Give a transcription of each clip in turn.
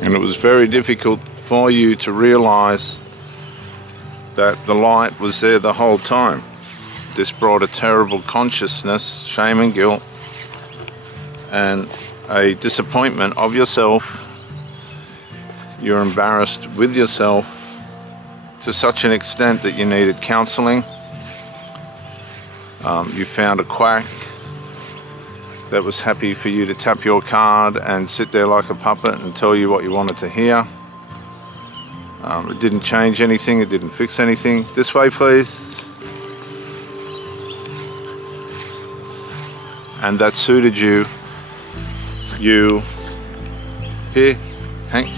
And it was very difficult for you to realize that the light was there the whole time. This brought a terrible consciousness, shame and guilt, and a disappointment of yourself. You're embarrassed with yourself to such an extent that you needed counseling. You found a quack that was happy for you to tap your card and sit there like a puppet and tell you what you wanted to hear. It didn't change anything, it didn't fix anything. This way, please. And that suited you. You, here, hang.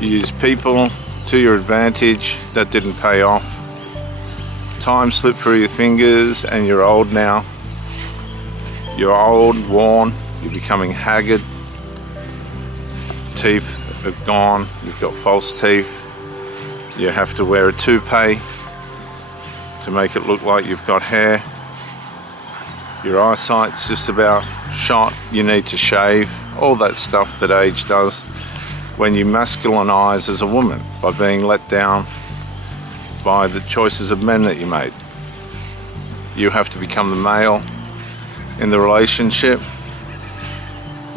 You used people to your advantage. That didn't pay off. Time slipped through your fingers and you're old now. You're old, worn, you're becoming haggard. Teeth have gone, you've got false teeth. You have to wear a toupee to make it look like you've got hair. Your eyesight's just about shot, you need to shave. All that stuff that age does when you masculinize as a woman by being let down by the choices of men that you made. You have to become the male in the relationship,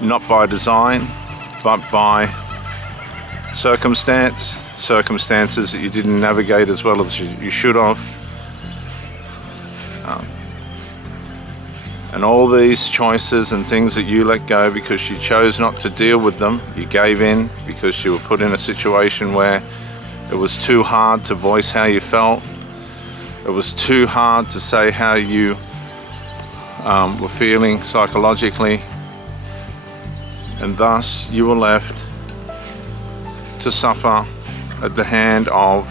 not by design, but by circumstances that you didn't navigate as well as you should have. And all these choices and things that you let go because you chose not to deal with them, you gave in because you were put in a situation where it was too hard to voice how you felt. It was too hard to say how you were feeling psychologically. And thus you were left to suffer at the hand of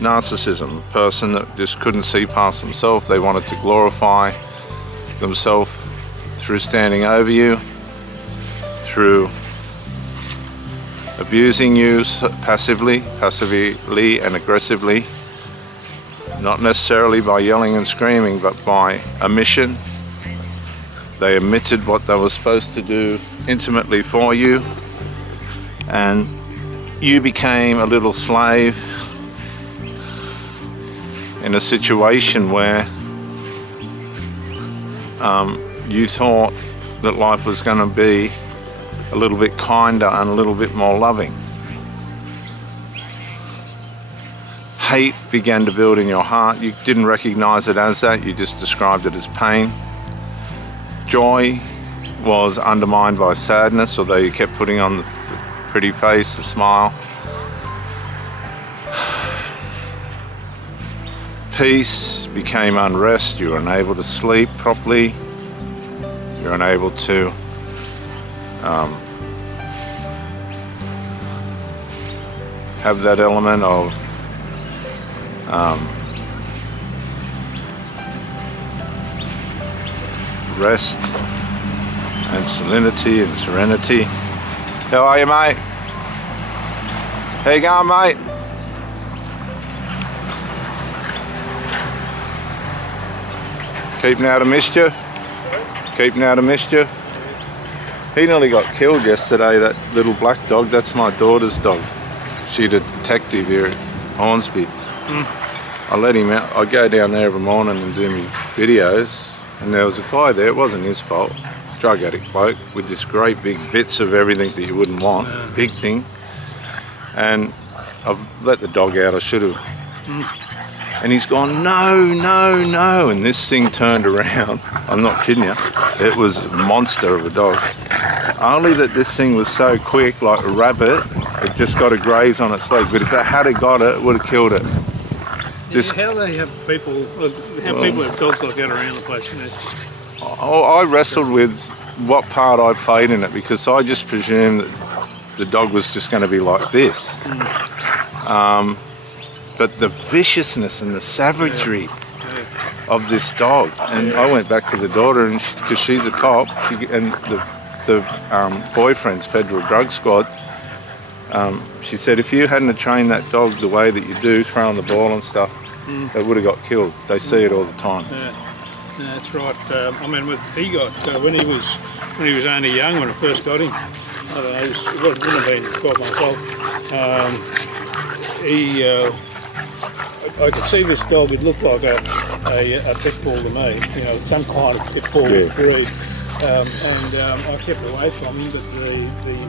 narcissism, a person that just couldn't see past themselves. They wanted to glorify themselves through standing over you, through abusing you passively and aggressively, not necessarily by yelling and screaming, but by omission. They omitted what they were supposed to do intimately for you, and you became a little slave in a situation where you thought that life was going to be a little bit kinder and a little bit more loving. Hate began to build in your heart. You didn't recognize it as that, you just described it as pain. Joy was undermined by sadness, although you kept putting on the pretty face, the smile. Peace became unrest. You were unable to sleep properly. You're unable to have that element of rest and salinity and serenity. How are you, mate? How you going, mate? Keeping out of mischief? Keeping out of mischief? He nearly got killed yesterday, that little black dog. That's my daughter's dog. She's a detective here at Hornsby. I let him out. I go down there every morning and do my videos, and there was a guy there. It wasn't his fault. Drug addict bloke with this great big bits of everything that you wouldn't want. Big thing. And I've let the dog out. I should have. And he's gone, no, no, no. And this thing turned around. I'm not kidding you. It was a monster of a dog. Only that this thing was so quick, like a rabbit, it just got a graze on its leg. But if it had got it, it would have killed it. How do they have people have dogs like that around the place? You know? I wrestled with what part I played in it, because I just presumed that the dog was just going to be like this. But the viciousness and the savagery of this dog, and I went back to the daughter, and because she's a cop, and the boyfriend's federal drug squad, she said if you hadn't have trained that dog the way that you do, throwing the ball and stuff, it would have got killed. They see it all the time. That's right. I mean, he got when he was only young, when I first got him. I don't know, it wouldn't have been 12 months old. I could see this dog. It looked like a pit bull to me. You know, some kind of pit bull breed. I kept away from him, but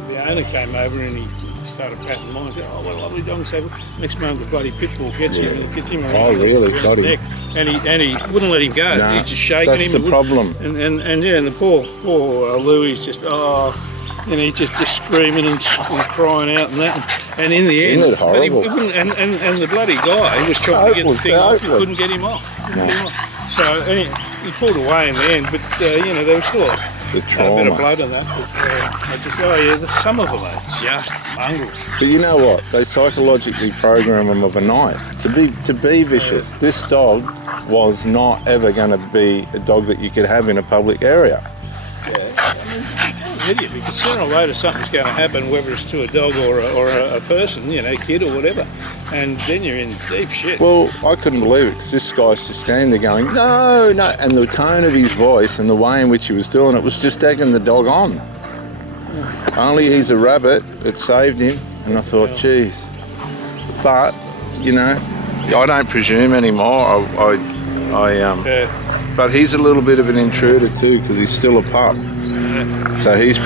the owner came over and he started patting mine and said, "Oh, what a lovely dog." So next moment the bloody pit bull gets him and gets him around the neck, and he wouldn't let him go. Nah, He's just shaking him. That's the problem. And the poor Louis just he's just screaming and crying out and that. And in the end, Isn't it horrible? And the bloody guy, he was trying to get the thing off, he couldn't get him off. So he pulled away in the end, but there was still a bit of blood on that. But some of them are just mongrels. But you know what? They psychologically program them of a night to be vicious. This dog was not ever going to be a dog that you could have in a public area. Idiot, because sooner or later something's going to happen, whether it's to a dog or a person, kid or whatever, and then you're in deep shit. Well, I couldn't believe it because this guy's just standing there going, no, and the tone of his voice and the way in which he was doing it was just egging the dog on. Only he's a rabbit, it saved him, and I thought, geez. But, I don't presume anymore. But he's a little bit of an intruder too because he's still a pup. So he's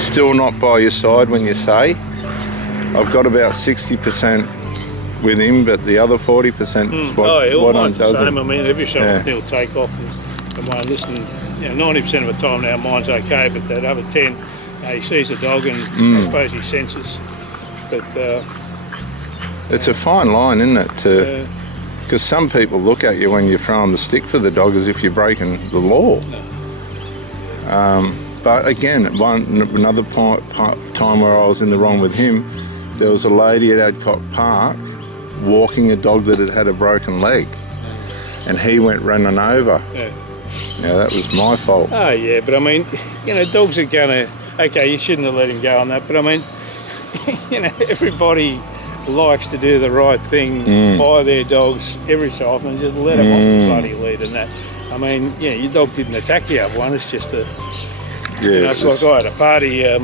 still not by your side when you say. I've got about 60% with him, but the other 40% is what mine's the doesn't. same. I mean, every so often he'll take off and won't listen. 90% of the time now mine's okay, but that other 10, he sees a dog and I suppose he senses. But it's a fine line, isn't it? Because some people look at you when you're throwing the stick for the dog as if you're breaking the law. No. But again, another time where I was in the wrong with him, there was a lady at Adcock Park walking a dog that had had a broken leg, and he went running over. Yeah, that was my fault. Oh yeah, but I mean, dogs are gonna. Okay, you shouldn't have let him go on that, but I mean, everybody likes to do the right thing by their dogs every so often and just let them off the bloody lead and that. I mean, your dog didn't attack the other one, it's just it's like I had a party a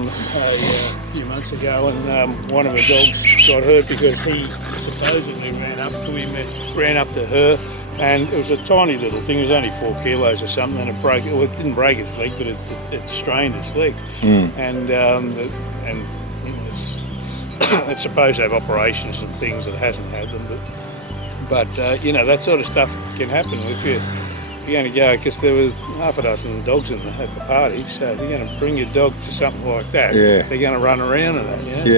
few months ago and one of the dogs got hurt because he supposedly ran up to him and ran up to her, and it was a tiny little thing, it was only 4 kilos or something, and it didn't break its leg, but it strained its leg. And it's supposed to have operations and things that hasn't had them, but that sort of stuff can happen if you're going to go, because there was half a dozen dogs at the party, so if you're going to bring your dog to something like that, they're going to run around and that, so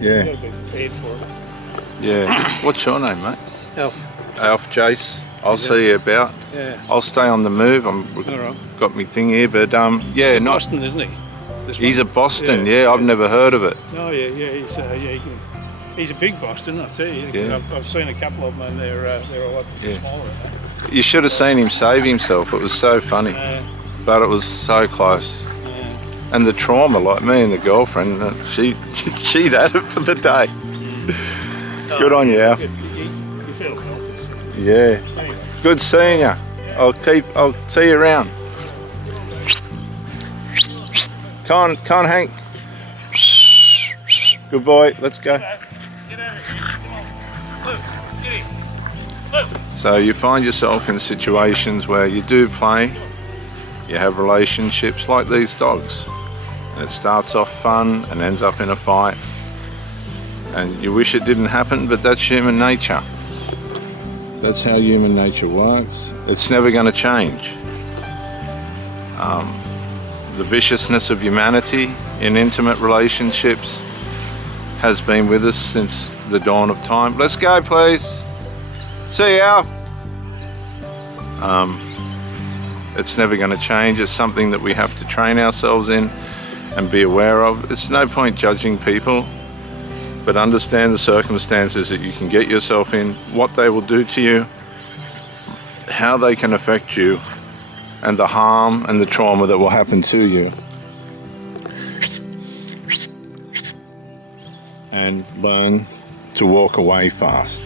you've got to be prepared for it. Yeah. What's your name, mate? Alf. Alf Jace. I'll see you about. Yeah. I'll stay on the move. Got me thing here, but he's Boston, isn't he? He's a Boston, I've never heard of it. Oh he's a big Boston, I tell you. I've seen a couple of them and they're a lot smaller. You should have seen him save himself. It was so funny, but it was so close. And the trauma, like me and the girlfriend, she'd had it for the day. Good on you, Al. You feel helpless. Yeah. Anyway. Good seeing you. I'll see you around. Come on, Hank. Good boy. Let's go. Get over here. Come on. Luke, get in. Luke. So you find yourself in situations where you do play, you have relationships like these dogs, and it starts off fun and ends up in a fight, and you wish it didn't happen, but that's human nature. That's how human nature works. It's never going to change. The viciousness of humanity in intimate relationships has been with us since the dawn of time. Let's go, please. See you, Al. It's never going to change. It's something that we have to train ourselves in and be aware of. It's no point judging people, but understand the circumstances that you can get yourself in, what they will do to you, how they can affect you, and the harm and the trauma that will happen to you. And learn to walk away fast.